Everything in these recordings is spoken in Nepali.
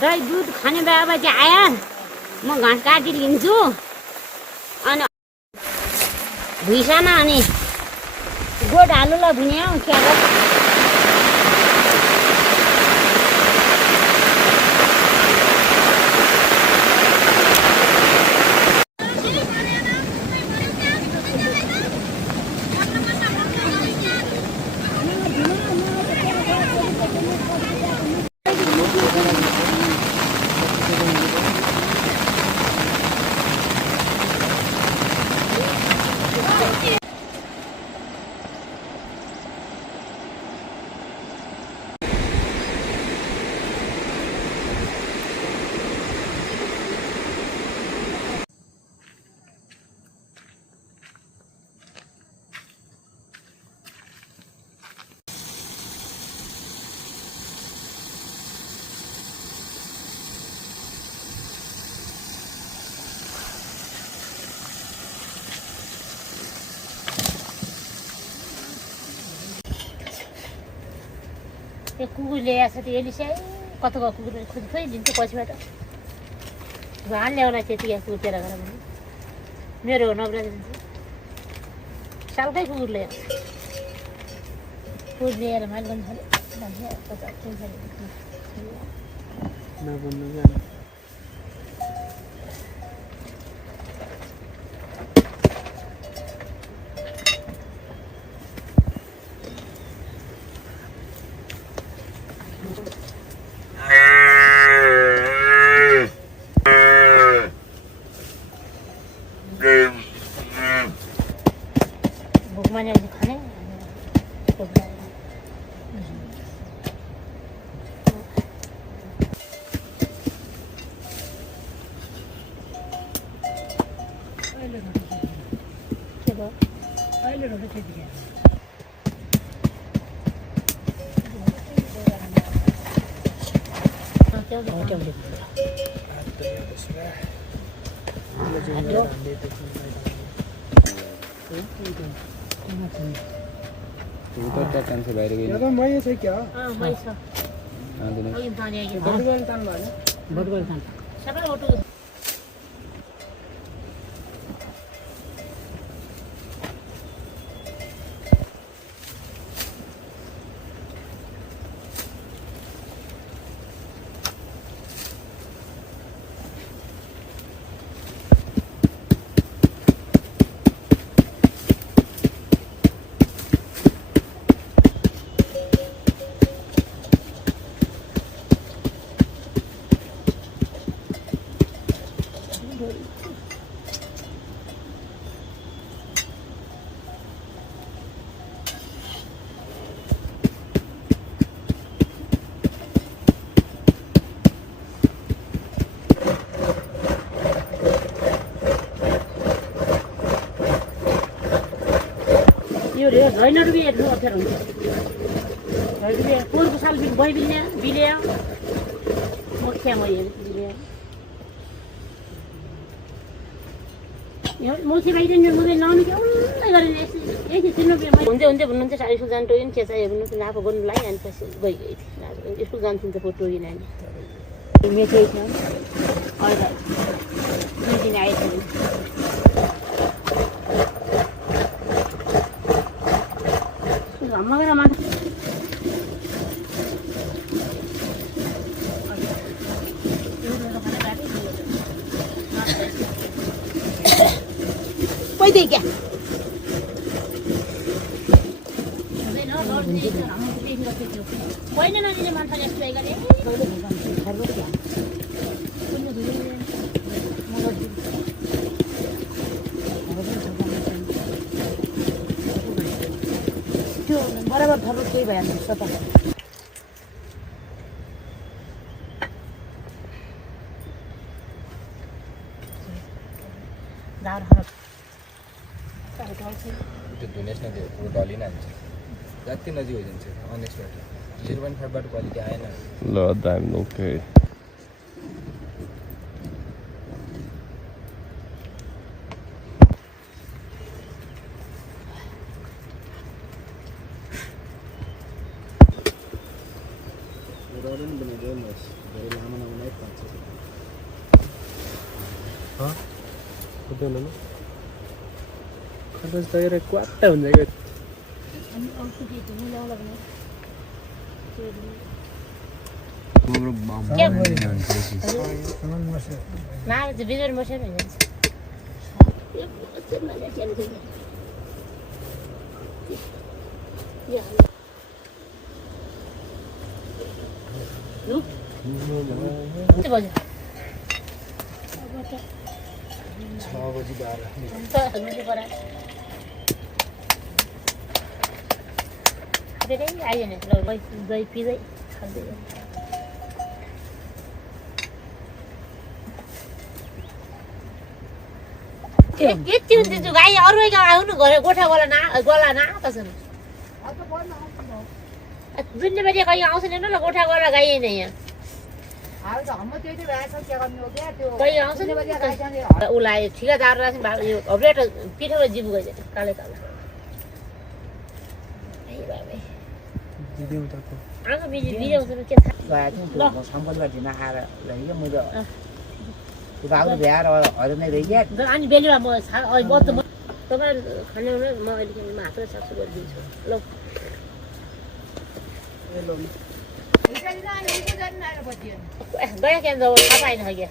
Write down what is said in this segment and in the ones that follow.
दही दुध खाने बाबा चाहिँ आयो म घाँस काटिदिन्छु अनि भुइँसामा अनि गोड हाल्नु ल भुइँ खेर त्यो कुकुर ल्याएको छ त्यसले चाहिँ कताको कुकुर खोजी खोजिदिन्छ पछिबाट घाल ल्याउला त्यतिकै कुकुर तेह्र गरेर भने मेरो नब्रा दिन्छ सालकै कुकुर ल्याएको कुकुर ल्याएर माल गर्नु थाल्यो होइन रुपियाँ हेर्नु अप्ठ्यारो हुन्छ पोहोरको साल गइ बिल्या मुख्या म बिल्या मुखी भाइदिनु मोबाइल लाउनु कि उल्लै गरेर यति 3 रुपियाँ हुन्छ भन्नुहुन्छ स्कुल जानु टोइन के चाहियो भन्नु लाफो गर्नुलाई अनि पछि गइगयो थिएँ स्कुल जान्थ्यो त फोटो टोइन नानी मेथै थियो अहिले 2 दिन आइसक्यो मगर माथि पैदे क्या पहिने नदिने मान्छे यस्तो गरे त्यो बराबर थर्नु केही भएन सता त्यो धुनेस नदी पुरो डलिन हान्छ जति नजिक हो जान्छ अनेस्टबाट 0.5 बाट क्वालिटी आएन ल दाम ओके पनि बनाइदियो नि धेरै लामो नबनाइ पाँच बुझ्दैन न खटस तगेर क्वाट्टा हुन्छ क्या अनि औषधि मिलाउला भने ना बिजोर मसेर हुन्छ कति बज्यो 6 बजी 12 धेरै आयो नि ल दही पिँदै खाँदै यति हुन्छ त्यो गाई अरू गाउँ आउनु घर गोठा गला ना त छन् जुन बजे कहीँ आउँछ नि ल गोठा गला गाई नै यहाँ कहीँ आउँछ नि उसलाई ठिकादार यो अपरेट पिठोमा जिबु गइदियो काले काला आएको बिजाउँछ के थाहा अनि बेलुका म तपाईँ खाने म अहिले म हातले सक्छु गरिदिन्छु ल गयो क्या थाहा पाएन क्या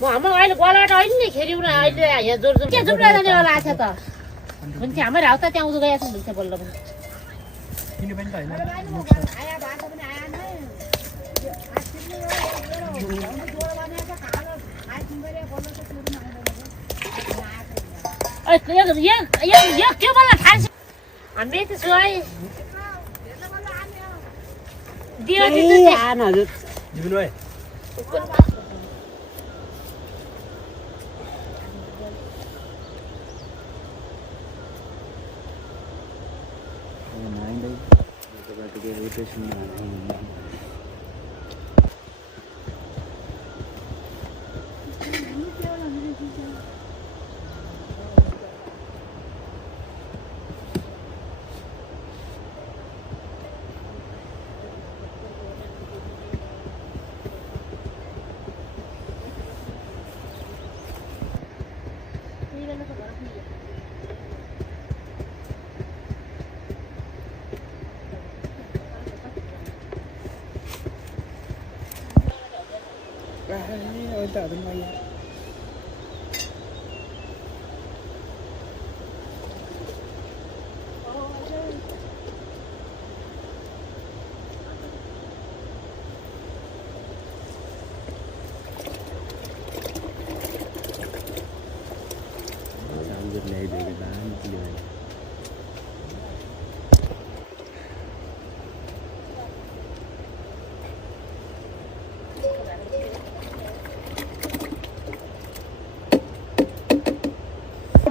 म हाम्रो अहिले गोलाबाट अहिले नै खेरि अहिले यहाँ जोड के जुम्रा जानेवाला आएको छ त हुन्छ हाम्रो हाउस त त्यहाँ आउँछ गएको छ भन्छ बल्ल पनि त्यो बल्ल थाहा हामी त छु है दियो हजुर जिबिन भाइ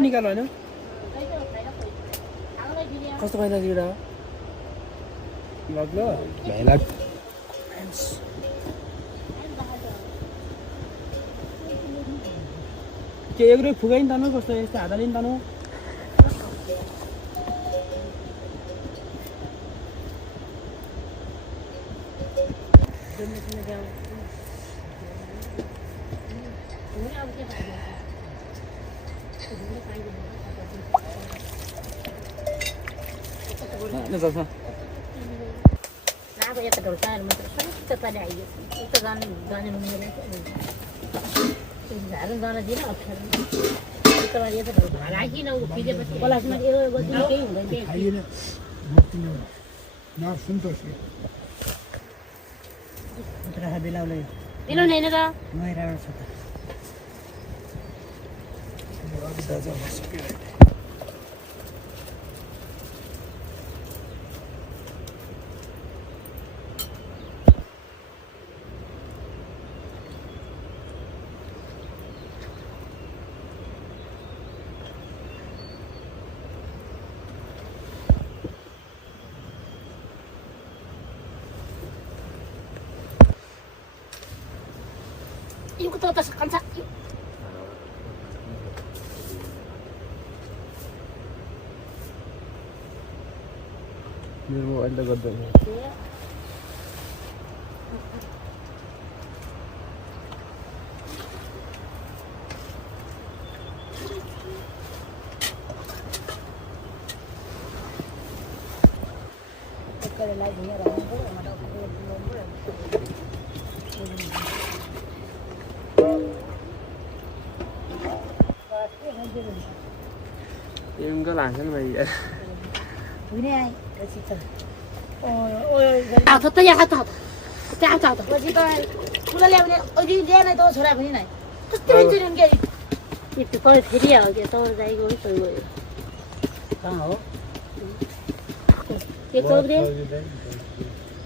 निकाल होइन कस्तो पाइँदा जिरा लाग्लो भेलाग के एक रुई फुगाइन तानु कस्तो यस्तो हातले तानु अब यता ढोल्साहरू मात्र सबै पाले आइयो उता जाने मिलेर झार्नु गर्न दिन अप्ठ्यारो उता यता ढोल्सा राखिन ऊ फिरेपछि पलासमा केही हुँदैन दिलाउने होइन र Yung kutotas sa kansa. मेरो मोबाइल त गर्दैन लान्छ नि भाइ छोरा पनि नै फेरि आयो क्या तल जाइगयो कहाँ हो के चौधरी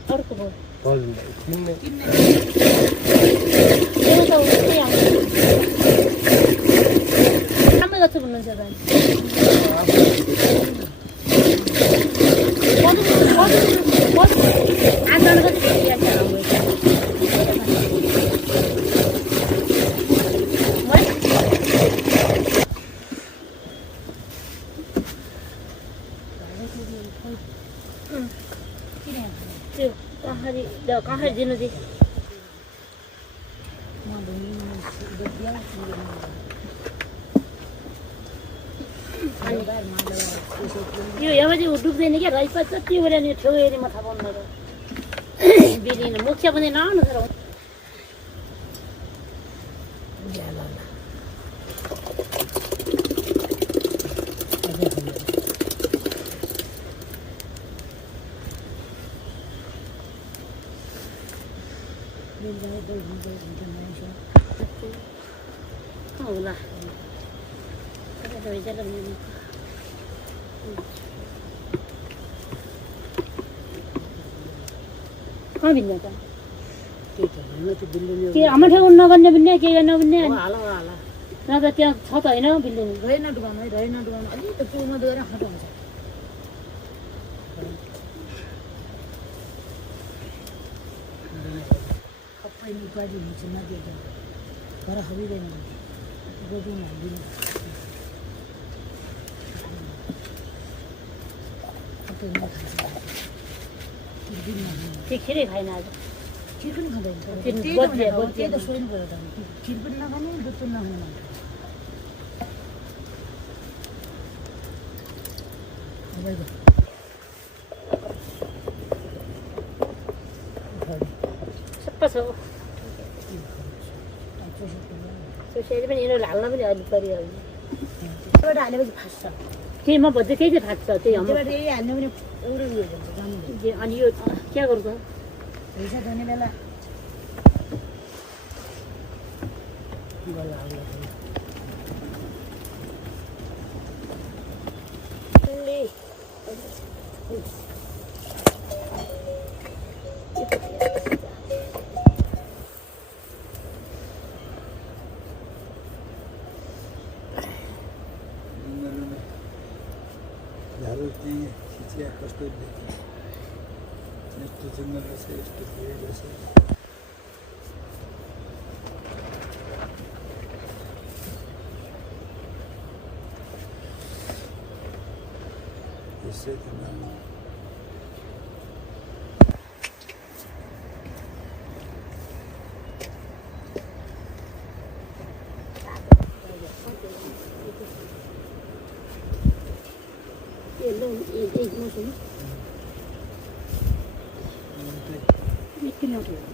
अर्को भयो राम्रो गर्छु भन्नुहुन्छ कहाँ दिनु दे यो यहाँ चाहिँ डुब्दैन क्या राइस पास त्यो बेला नि ठेउ हेरी म थाहा पाउनु बिलिन मुख्य पनि नआउनु तर होला कहाँ भिन्न त के हाम्रो ठाउँ नगर्ने भिन्न के गर्ने भिन्न न त त्यहाँ छ त होइन बिल्डिङ रहेन डुबाउनु है रहेन डुबाउनु अलिक पुलमा गएर खटो हुन्छ सबै निकाली हुन्छ नदिएर घर हरिँदैन गोदुङ हालिदिनु खिरै खाएन आज खिर पनि खाँदैन त्यही त सोध्नु पऱ्यो त खिर पनि नखाने दुध पनि नखाने सबै छ सोसियाली पनि यिनीहरू हाल्न पनि अलिक परिहाल्छ त्यसबाट हालेपछि फास्छ केही म भन्छु केही चाहिँ फाट्छ त्यही हाम्रो त्यसबाट यही हाल्नु पनि एउटा उयो हुन्छ जानु अनि यो के गर्छ पैसा धुने बेला कस्तो यस्तो जङ्गल रहेछ यस्तो भुइँ रहेछ यसै त नाम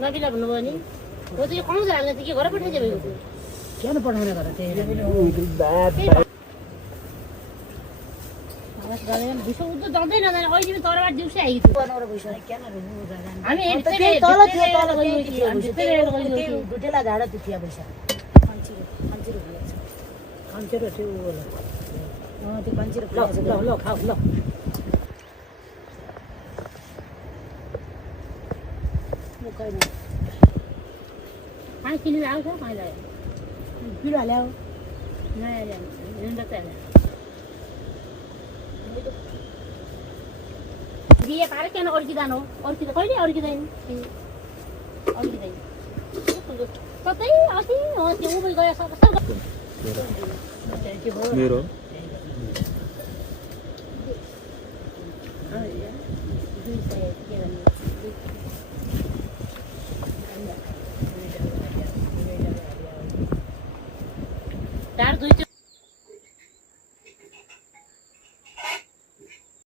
नबिला भन्नुभयो नि हो त यो कहाँ लाग्ने थियो कि घर पठाइदियो भएको थियो किन पठाउने घर त्यही दिउँसो उद्धो जाँदै नजाने अहिले पनि तलबाट दिउँसै आएको थियो हामी डुटेला झाडा त्यो थियो पैसा खन्चेरो थियो त्यो खन्चेरो ल खाऊ ल कहाँ किनेर आउँछ कहाँ लाग्यो पिरो हाल्यो नयाँ बिहे पारे किन अड्किँदैन हो अड्किँदा कहिले अड्किँदैन अड्किँदैन कतै अस्ति त्यो उबै गयो सब मेरो दुई सय के भन्नु